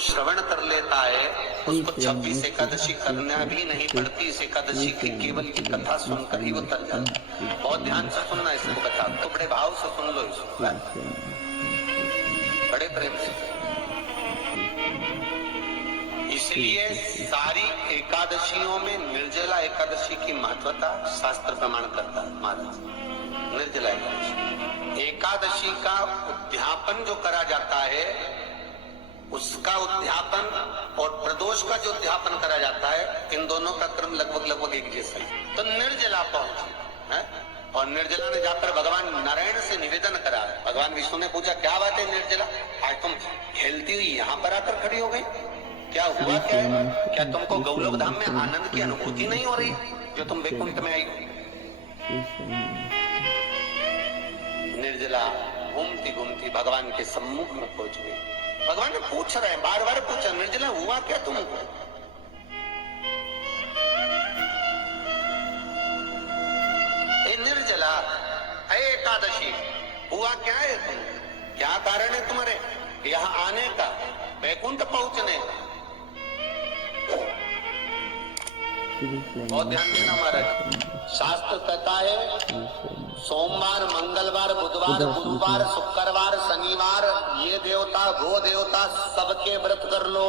श्रवण कर लेता है उसको 26 एकादशी करना भी नहीं पड़ती। इस एकादशी की केवल की कथा सुनकर ही वो तर जाता है। बहुत ध्यान से सुनना इसको कथा, तो बड़े भाव से सुन लो इसको, बड़े प्रेम से। इसलिए सारी एकादशियों में निर्जला एकादशी की महत्वता शास्त्र प्रमाण करता है महाराज। निर्जला एकादशी का उद्यापन जो करा जाता है, उसका उद्यापन और प्रदोष का जो उद्यापन करा जाता है, इन दोनों का क्रम लगभग एक जैसा है। तो निर्जला पहुंची है, और निर्जला ने जाकर भगवान नारायण से निवेदन करा। भगवान विष्णु ने पूछा, क्या बात है निर्जला, आज तुम खेलती हुई यहाँ पर आकर खड़ी हो गई, क्या हुआ, क्या है? क्या तुमको गौलोक धाम में आनंद की अनुभूति नहीं हो रही जो तुम वैकुंठ में आई हो? निर्जला घूमती घूमती भगवान के सम्मुख में पहुंच गई। भगवान ने पूछ रहे हैं, बार बार पूछा, निर्जला हुआ क्या तुमको? निर्जला, एकादशी, हुआ क्या है तुम, क्या कारण है तुम्हारे यहाँ आने का, वैकुंठ पहुंचने का? बहुत ध्यान देना महाराज। शास्त्र कहता है सोमवार, मंगलवार, बुधवार, गुरुवार, शुक्रवार, शनिवार, ये देवता वो देवता सबके व्रत कर लो,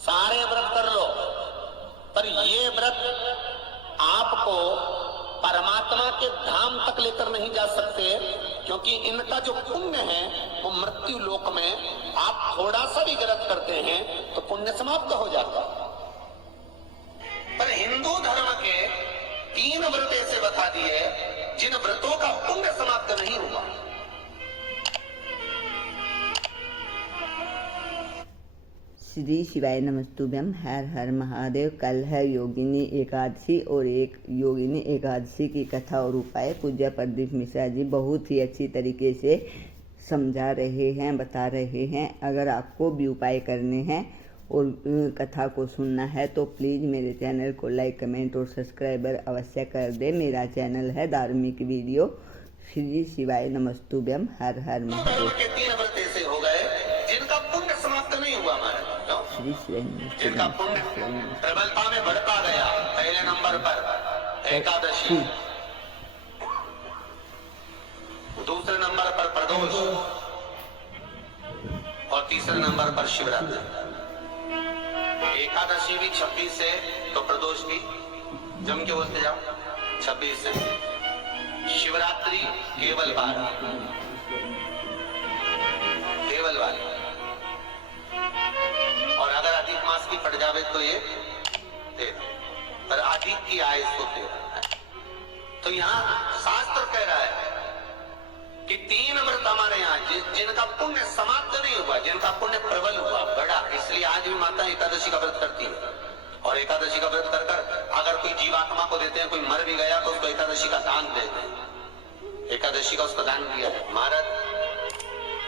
सारे व्रत कर लो, पर ये व्रत आपको परमात्मा के धाम तक लेकर नहीं जा सकते, क्योंकि इनका जो पुण्य है वो मृत्यु लोक में आप थोड़ा सा भी गलत करते हैं तो पुण्य समाप्त हो जाता। पर हिंदू धर्म के 3 व्रत ऐसे बता दिए जिन व्रतों का पुण्य समाप्त नहीं हुआ। श्री शिवाय नमस्तुभ्यम। हर हर महादेव। कल है योगिनी एकादशी और एक योगिनी एकादशी की कथा और उपाय पूज्य प्रदीप मिश्रा जी बहुत ही अच्छी तरीके से समझा रहे हैं, बता रहे हैं। अगर आपको भी उपाय करने हैं और कथा को सुनना है तो प्लीज़ मेरे चैनल को लाइक, कमेंट और सब्सक्राइबर अवश्य कर दे। मेरा चैनल है धार्मिक वीडियो। श्री शिवाय नमस्तुभ्यम। हर हर महादेव। जिनका पुण्य प्रबलता में बढ़ता गया, पहले नंबर पर एकादशी, दूसरे नंबर पर प्रदोष और तीसरे नंबर पर शिवरात्रि। एकादशी भी 26 है तो प्रदोष भी जम के बोलते जाओ 26 है। शिवरात्रि केवल 12, केवल 12। और अगर अधिक मास की पड़ जावे तो ये 13, पर अधिक की आय इसको 13 है। तो यहाँ शास्त्र कह रहा है कि 3 व्रत हमारे यहाँ जिनका पुण्य समाप्त नहीं हुआ, जिनका पुण्य प्रबल हुआ, बड़ा, इसलिए आज भी माता एकादशी का व्रत करती है। और एकादशी का व्रत कर कर अगर कोई जीवात्मा को देते हैं, कोई मर भी गया तो उसको एकादशी का दान देते हैं। एकादशी का उसका दान दिया है। महाराज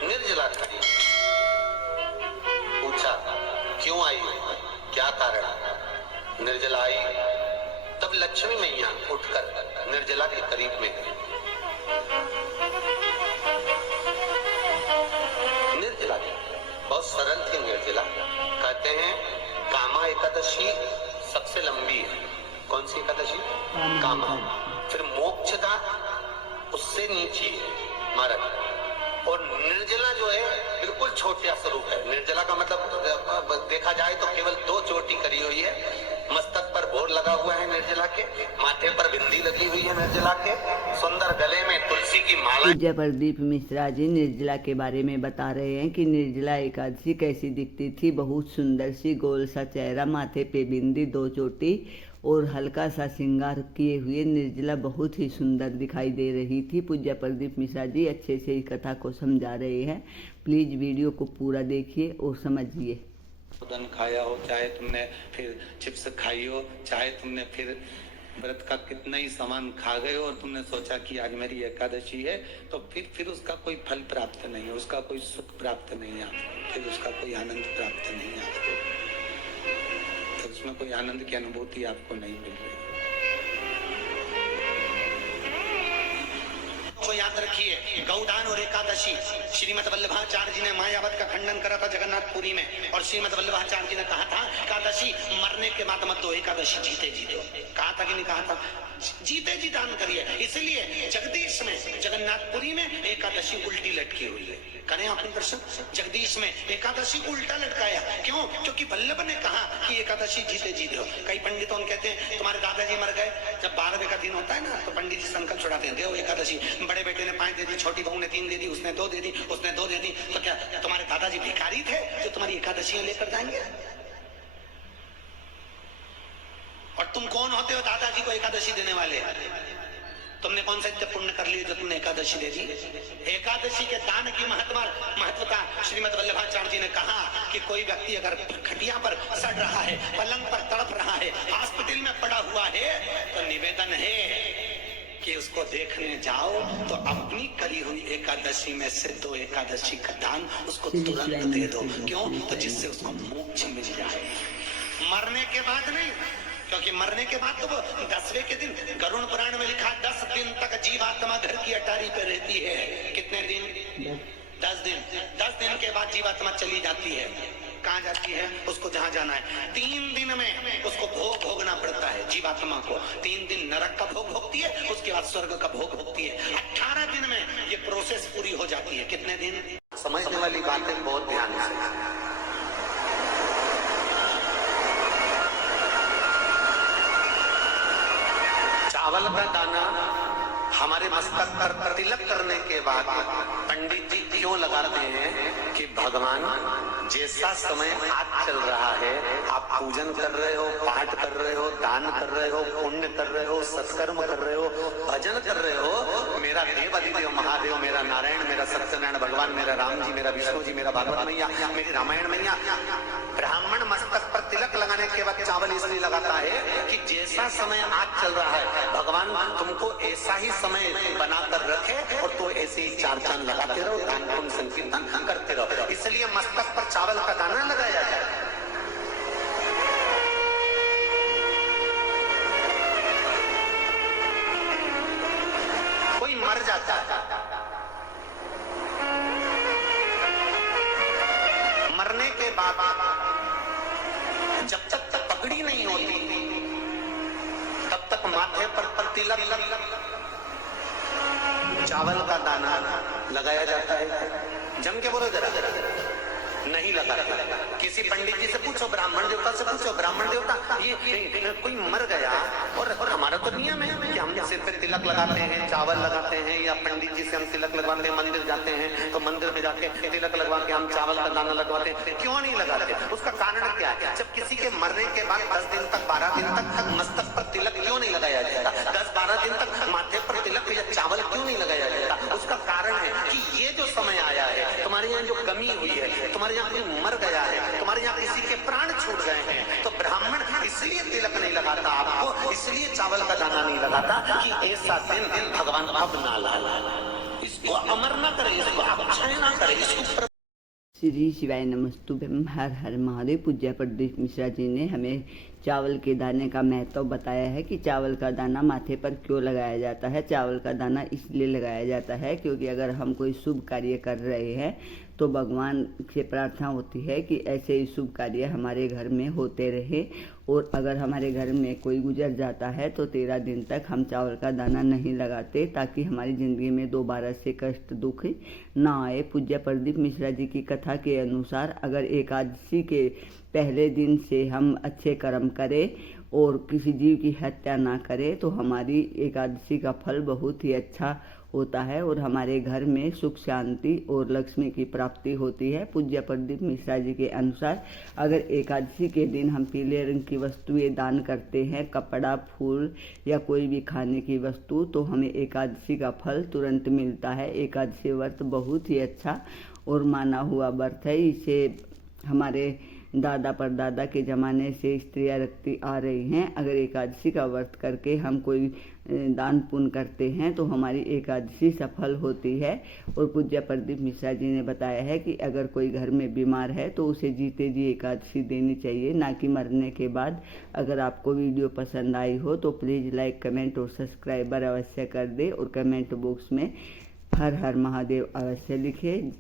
निर्जला खड़ी, पूछा क्यों आई, क्या कारण? निर्जला आई तब लक्ष्मी मैया उठकर निर्जला के करीब में गई। निर्जला बहुत सरल थी निर्जला। कहते हैं कामा एकादशी सबसे लंबी है। कौन सी एकादशी? कामा। फिर मोक्षदा उससे नीचे है महाराज। और निर्जला जो है बिल्कुल छोटा स्वरूप है। निर्जला का मतलब देखा जाए तो केवल 2 चोटी करी हुई है। मस्तक पर बोर लगा हुआ है निर्जला के, माथे पर बिंदी लगी हुई है निर्जला के, सुंदर गले में तुलसी की माला। पूज्य प्रदीप मिश्रा जी निर्जला के बारे में बता रहे हैं कि निर्जला एकादशी कैसी दिखती थी। बहुत सुंदर सी गोल सा चेहरा, माथे पे बिंदी, 2 चोटी और हल्का सा श्रृंगार किए हुए निर्जला बहुत ही सुंदर दिखाई दे रही थी। पूज्य प्रदीप मिश्रा जी अच्छे से इस कथा को समझा रहे हैं। प्लीज वीडियो को पूरा देखिए और समझिए। भोजन खाया हो, चाहे तुमने फिर चिप्स खाई हो, चाहे तुमने फिर व्रत का कितना ही सामान खा गए हो और तुमने सोचा कि आज मेरी एकादशी है, तो फिर उसका कोई फल प्राप्त नहीं है, उसका कोई सुख प्राप्त नहीं है, फिर उसका कोई आनंद प्राप्त नहीं है आपको। तो उसमें कोई आनंद की अनुभूति आपको नहीं मिल रही। याद रखिए, गौदान और एकादशी। श्रीमद वल्लभाचार्य जी ने मायावत का खंडन करा था जगन्नाथपुरी में, और श्रीमद वल्लभाचार्य जी ने कहा था एकादशी मरने के बाद मत दो, एकादशी जीते जी दो। कहा था कि नहीं कहा था? जीते जी दान करिए। इसलिए जगदीश में, जगन्नाथपुरी में एकादशी उल्टी लटकी हुई है। करें आपने दर्शन? जगदीश में एकादशी को उल्टा लटकाया। क्यों? क्योंकि वल्लभ ने कहा कि एकादशी जीते जी दो। कई पंडितों कहते हैं तुम्हारे दादाजी मर गए, जब 12वें का दिन होता है ना, तो पंडित जी संकल्प छुड़ाते हैं, दो एकादशी। बड़े बेटे ने 5 दे दी, छोटी बहू ने 3 दे दी, उसने 2 दे दी, उसने 2 दे दी। तो क्या तुम्हारे दादाजी भिखारी थे जो तुम्हारी एकादशियां लेकर जाएंगे? और तुम कौन होते हो दादाजी को एकादशी देने वाले? तुमने कौन सा इतने पुण्य कर लिए जो तुमने एकादशी दे दी? एकादशी के दान की महत्वता श्रीमद वल्लभाचार्य जी ने कहा कि कोई व्यक्ति अगर खटिया पर सड़ रहा है, पलंग पर तड़प रहा है, हॉस्पिटल में पड़ा हुआ है, तो निवेदन है कि उसको देखने जाओ तो अपनी करी हुई एकादशी में से 2 एकादशी का दान उसको तुरंत दे दो। क्यों? तो जिससे उसको मोक्ष मिल जाए, मरने के बाद नहीं। क्योंकि मरने के बाद तो वो 10वें के दिन, गरुड़ पुराण में लिखा 10 दिन तक जीवात्मा घर की अटारी पे रहती है। कितने दिन? 10 दिन। 10 दिन के बाद जीवात्मा चली जाती है। कहाँ जाती है? उसको जहाँ जाना है। 3 दिन में उसको भोग भोगना पड़ता है जीवात्मा को। 3 दिन नरक का भोग भोगती है, उसके बाद स्वर्ग का भोग भोगती है। 18 दिन में ये प्रोसेस पूरी हो जाती है। कितने दिन? समझने वाली बातें बहुत ध्यान से। चावल का दाना हमारे मस्तक पर तिलक करने के बाद पंडित जी क्यों लगाते हैं कि भगवान जैसा समय आज चल रहा है, आप पूजन कर रहे हो, पाठ कर रहे हो, दान कर रहे हो, पुण्य कर रहे हो, सत्कर्म कर रहे हो, भजन कर रहे हो, मेरा देव अधिदेव महादेव, मेरा नारायण, मेरा सत्यनारायण भगवान, मेरा राम जी, मेरा विष्णु जी, मेरा भागवत मैया, मेरी रामायण मैया। ब्राह्मण मस्तक पर तिलक लगाने के बाद चावल इसलिए लगाता है कि जैसा समय आज चल रहा है, भगवान तुमको ऐसा ही समय बनाकर रखे और तो ऐसे ही 4 चांद लगाते रहो, दान पुण्य संकीर्तन करते रहो। इसलिए मस्तक पर चावल का दाना लगाया जाए। कोई मर जाता है, मरने के बाद जब तक पगड़ी नहीं होती तब तक माथे पर तिलक चावल का दाना लगाया जाता है। जम के बोलो जरा। नहीं लगाता। किसी पंडित जी से पूछो, ब्राह्मण देवता से पूछो, ब्राह्मण देवता ये कोई मर गया, और हमारा तो नियम है कि हम सिर पे तिलक लगाते हैं, चावल लगाते हैं, या पंडित जी से हम तिलक लगवाते हैं, मंदिर जाते हैं तो मंदिर में जाके तिलक लगवा के हम चावल का दाना लगवाते हैं। क्यों नहीं लगाते? उसका कारण क्या है? जब किसी के मरने के बाद 10 दिन तक, 12 दिन तक मस्तक पर तिलक क्यों नहीं लगाया जाता? 10-12 दिन तक माथे पर तिलक या चावल क्यों नहीं लगाया जाता? उसका कारण है कि ये जो समय आया है, तुम्हारे यहाँ जो कमी हुई है, तुम्हारे यहाँ कोई मर गया है, तुम्हारे यहाँ किसी के प्राण छूट गए हैं, तो ब्राह्मण इसलिए तिलक नहीं लगाता आपको, इसलिए चावल का दाना नहीं लगाता कि ऐसा दिन भगवान अब ना लाए, इसको अमर ना करे, इसको अक्षय ना करे, इसको। श्री शिवाय नमस्तुभ्यम। हर हर महादेव। पूज्य प्रदीप मिश्रा जी ने हमें चावल के दाने का महत्व बताया है कि चावल का दाना माथे पर क्यों लगाया जाता है। चावल का दाना इसलिए लगाया जाता है क्योंकि अगर हम कोई शुभ कार्य कर रहे हैं तो भगवान से प्रार्थना होती है कि ऐसे ही शुभ कार्य हमारे घर में होते रहे, और अगर हमारे घर में कोई गुजर जाता है तो 13 दिन तक हम चावल का दाना नहीं लगाते, ताकि हमारी ज़िंदगी में दोबारा से कष्ट दुख ना आए। पूज्य प्रदीप मिश्रा जी की कथा के अनुसार अगर एकादशी के पहले दिन से हम अच्छे कर्म करें और किसी जीव की हत्या ना करें तो हमारी एकादशी का फल बहुत ही अच्छा होता है और हमारे घर में सुख शांति और लक्ष्मी की प्राप्ति होती है। पूज्य प्रदीप मिश्रा जी के अनुसार अगर एकादशी के दिन हम पीले रंग की वस्तुएं दान करते हैं, कपड़ा, फूल या कोई भी खाने की वस्तु, तो हमें एकादशी का फल तुरंत मिलता है। एकादशी व्रत बहुत ही अच्छा और माना हुआ व्रत है। इसे हमारे दादा परदादा के ज़माने से स्त्रियाँ रखती आ रही हैं। अगर एकादशी का व्रत करके हम कोई दान पुण्य करते हैं तो हमारी एकादशी सफल होती है। और पूज्य प्रदीप मिश्रा जी ने बताया है कि अगर कोई घर में बीमार है तो उसे जीते जी एकादशी देनी चाहिए, ना कि मरने के बाद। अगर आपको वीडियो पसंद आई हो तो प्लीज़ लाइक, कमेंट और सब्सक्राइबर अवश्य कर दे और कमेंट बॉक्स में हर हर महादेव अवश्य लिखें।